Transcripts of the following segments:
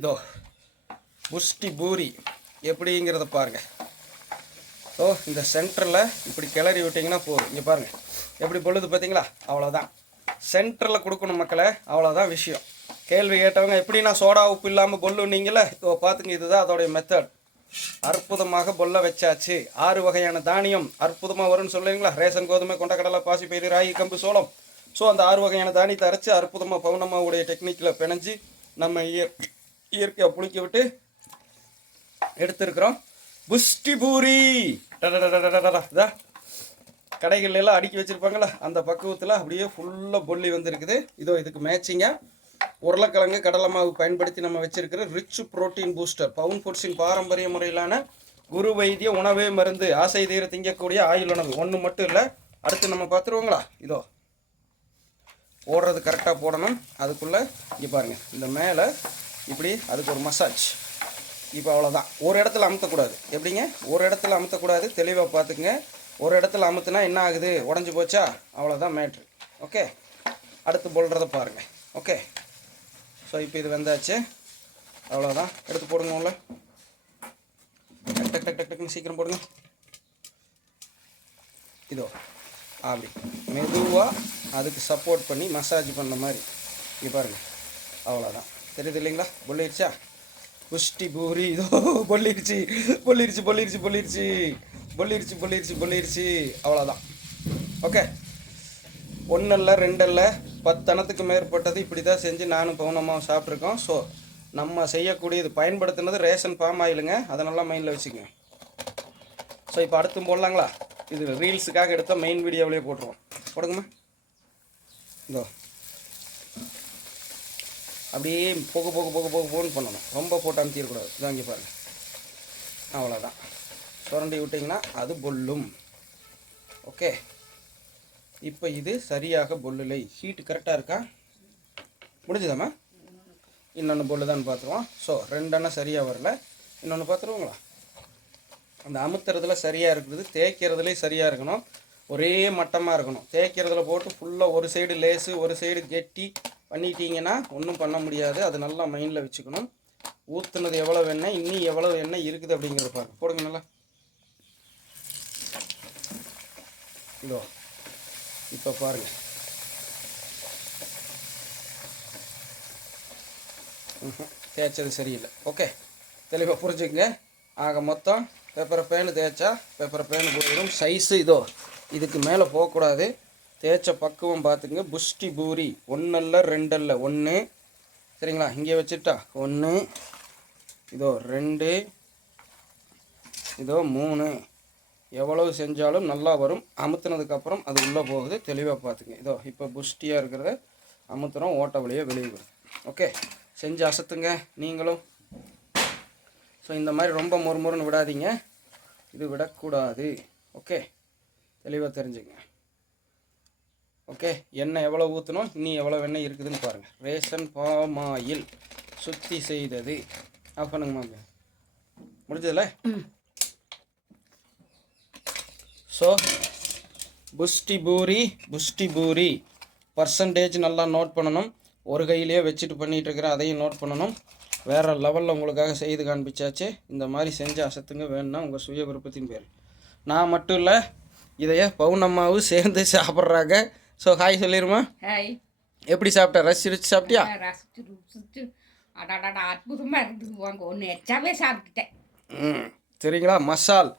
இதோ புஷ்டி பூரி எப்படிங்கிறத பாருங்கள். ஸோ இந்த சென்டரில் இப்படி கிளறி விட்டிங்கன்னா போதும். இங்கே பாருங்கள் எப்படி பொழுது பார்த்தீங்களா? அவ்வளோதான். சென்டரில் கொடுக்கணும் மக்களை, அவ்வளோதான் விஷயம். கேள்வி கேட்டவங்க எப்படின்னா சோடா உப்பு இல்லாமல் பொல்லுன்னீங்களே, இதோ பார்த்துங்க, இதுதான் அதோடைய மெத்தட். அற்புதமாக பொல்ல வச்சாச்சு. 6 வகையான தானியம் அற்புதமாக வரும்னு சொல்லுவீங்களா? ரேஷன், கோதுமை, கொண்டக்கடலை, பாசிப்பயிறு, ராகி, கம்பு, சோளம். ஸோ அந்த 6 வகையான தானியத்தை அரைச்சி அற்புதமாக பவுனம்மாவுடைய டெக்னிக்கில் பிணைஞ்சி நம்ம இயற்கையை புளிக்க விட்டு எடுத்துருக்குறோம். புஷ்டி பூரி கடைகள் எல்லாம் அடுக்கி வச்சுருப்பாங்களா, அந்த பக்குவத்தில் அப்படியே ஃபுல்லாக பொல்லி வந்துருக்குது. இதோ இதுக்கு மேட்சிங்காக உருளைக்கிழங்கு கடலை மாவு பயன்படுத்தி நம்ம வச்சிருக்கிற ரிச் புரோட்டீன் பூஸ்டர் பவுன் ஃபுட்ஸின் பாரம்பரிய முறையிலான குரு வைத்திய உணவே மருந்து ஆசை தீர திங்கக்கூடிய ஆயுள் உணவு. ஒன்று மட்டும் இல்லை, அடுத்து நம்ம பார்த்துருவோங்களா? இதோ ஓடுறது கரெக்டாக போடணும். அதுக்குள்ளே இங்கே பாருங்கள், இந்த மேலே இப்படி அதுக்கு ஒரு மசாஜ். இப்போ அவ்வளோதான். ஒரு இடத்துல அமுத்தக்கூடாது. எப்படிங்க? ஒரு இடத்துல அமுத்தக்கூடாது, தெளிவாக பார்த்துக்குங்க. ஒரு இடத்துல அமுத்துனா என்ன ஆகுது? உடஞ்சி போச்சா? அவ்வளோதான் மேட்ரு. ஓகே, அடுத்து போடுறத பாருங்கள். ஓகே, ஸோ இப்போ இது வெந்தாச்சு, அவ்வளோதான். எடுத்து போடுங்க. உள்ள டக் டக் டக் டக்குன்னு சீக்கிரம் போடுங்க. இதோ அப்படி மெதுவாக அதுக்கு சப்போர்ட் பண்ணி மசாஜ் பண்ண மாதிரி. இங்கே பாருங்கள், அவ்வளோதான். தெரியுது இல்லைங்களா? பொல்லிருச்சா? புஷ்டி பூரி இதோ பொல்லிருச்சு பொல்லிருச்சு பொல்லிருச்சு பொல்லிருச்சு பொல்லிருச்சு பொல்லிருச்சு பொல்லிருச்சு. அவ்வளோதான். ஓகே, 1 இல்லை 2 இல்லை 10 அணத்துக்கு மேற்பட்டது இப்படி தான் செஞ்சு நானும் பவுனம்மாவும் சாப்பிட்ருக்கோம். ஸோ நம்ம செய்யக்கூடியது பயன்படுத்தினது ரேஷன் பாம் ஆயிலுங்க, அதை நல்லா மைண்டில் வச்சுக்கோங்க. ஸோ இப்போ அடுத்தும் போடலாங்களா? இது ரீல்ஸுக்காக எடுத்த மெயின் வீடியோவிலேயே போட்டுருவோம். போடுங்கம்மா. இதோ அப்படியே போன்னு பண்ணணும். ரொம்ப போட்டு அமுத்திடக்கூடாது. இதான் இங்கே பாருங்கள், அவ்வளோதான். சுரண்டி விட்டிங்கன்னா அது பொல்லும். ஓகே, இப்போ இது சரியாக பொல்லுலை. ஹீட்டு கரெக்டாக இருக்கா? முடிஞ்சுதாம்மா? இன்னொன்று பொல்லுதான்னு பார்த்துருவோம். ஸோ 2 அண்ணா சரியாக வரல, இன்னொன்று பார்த்துருவோங்களா? அந்த அமுத்துறதுல சரியாக இருக்குது, தேய்க்கிறதுலேயும் சரியாக இருக்கணும், ஒரே மட்டமாக இருக்கணும். தேய்க்கிறதுல போட்டு ஃபுல்லாக ஒரு சைடு லேஸு ஒரு சைடு கெட்டி பண்ணிட்டீங்கன்னா ஒன்றும் பண்ண முடியாது. அது நல்லா மைண்டில் வச்சுக்கணும். ஊற்றுனது எவ்வளோ எண்ணெய், இன்னும் எவ்வளோ எண்ணெய் இருக்குது அப்படிங்கிறத பாருங்க. போடுங்க நல்லா. இதோ இப்போ பாருங்கள், தேய்ச்சது சரியில்லை. ஓகே, தெளிவாக புரிஞ்சுக்கங்க. ஆக மொத்தம் பேப்பரை பேனு தேய்ச்சா பேப்பரை பேனு போயிடும். சைஸு இதோ இதுக்கு மேலே போகக்கூடாது. தேய்ச்ச பக்குவம் பார்த்துங்க. புஷ்டி பூரி 1 இல்லை 2 இல்லை 1, சரிங்களா? இங்கே வச்சுட்டா 1, இதோ 2, இதோ 3. எவ்வளவு செஞ்சாலும் நல்லா வரும். அமுத்துனதுக்கப்புறம் அது உள்ளே போகுது. தெளிவாக பார்த்துங்க. இதோ இப்போ புஷ்டியாக இருக்கிறத அமுத்துறோம், ஓட்ட வழியாக வெளியே வரும். ஓகே, செஞ்சு அசத்துங்க நீங்களும். ஸோ இந்த மாதிரி ரொம்ப மொறுமொறுன்னு விடாதீங்க, இது விடக்கூடாது. ஓகே, தெளிவாக தெரிஞ்சுங்க. ஓகே, எண்ணெய் எவ்வளோ ஊற்றணும், இன்னும் எவ்வளோ எண்ணெய் இருக்குதுன்னு பாருங்கள். ரேஷன் பாம் ஆயில் சுத்தி செய்தது. ஆஃப் பண்ணுங்க மாமா. முடிஞ்சதில்ல? ஸோ புஷ்டி பூரி பர்சன்டேஜ் நல்லா நோட் பண்ணணும். ஒரு கையிலேயே வச்சுட்டு பண்ணிகிட்ருக்கிறேன், அதையும் நோட் பண்ணணும். வேறு லெவலில் உங்களுக்காக செய்து காண்பிச்சாச்சு. இந்த மாதிரி செஞ்சு அசத்துங்க. வேணும்னா உங்கள் சுய விருப்பத்தின் பேர். நான் மட்டும் இல்லை, இதையே பவுனம்மாவும் சேர்ந்து சாப்பிட்றாங்க. ஸோ ஹாய் சொல்லிடுமா? ஹாய். எப்படி சாப்பிட்டா? ரசிச்சு சாப்பிட்டியா? ரசிச்சு அற்புதமாக இருந்தது. வாங்க, ஒன்று எச்சாவே சாப்பிட்டுட்டேன். சரிங்களா? மசால்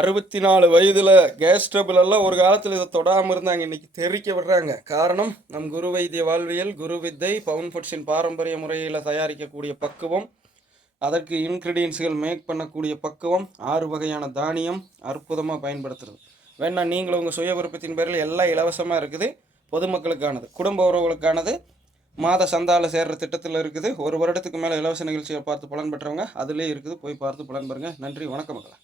64 வயதில் கேஸ் ட்ரபிள் எல்லாம் ஒரு காலத்தில் இதை தொடாமல் இருந்தாங்க, இன்றைக்கி தெரிக்க விடுறாங்க. காரணம் நம் குரு வைத்திய வாழ்வியல், குரு வித்தை பவுன் ஃபுட்ஸின் பாரம்பரிய முறையில் தயாரிக்கக்கூடிய பக்குவம், அதற்கு இன்க்ரீடியன்ஸுகள் மேக் பண்ணக்கூடிய பக்குவம், 6 வகையான தானியம் அற்புதமாக பயன்படுத்துறது. வேணா நீங்களும் உங்கள் சுய விருப்பத்தின் பேரில் எல்லாம் இலவசமாக இருக்குது. பொதுமக்களுக்கானது, குடும்ப உறவுகளுக்கானது, மாத சந்தாவில் சேர்கிற திட்டத்தில் இருக்குது. 1 வருடத்துக்கு மேலே இலவச நிகழ்ச்சியை பார்த்து பலன் பெற்றவங்க அதிலே இருக்குது. போய் பார்த்து பலன் பெறுங்க. நன்றி, வணக்கம் மக்களை.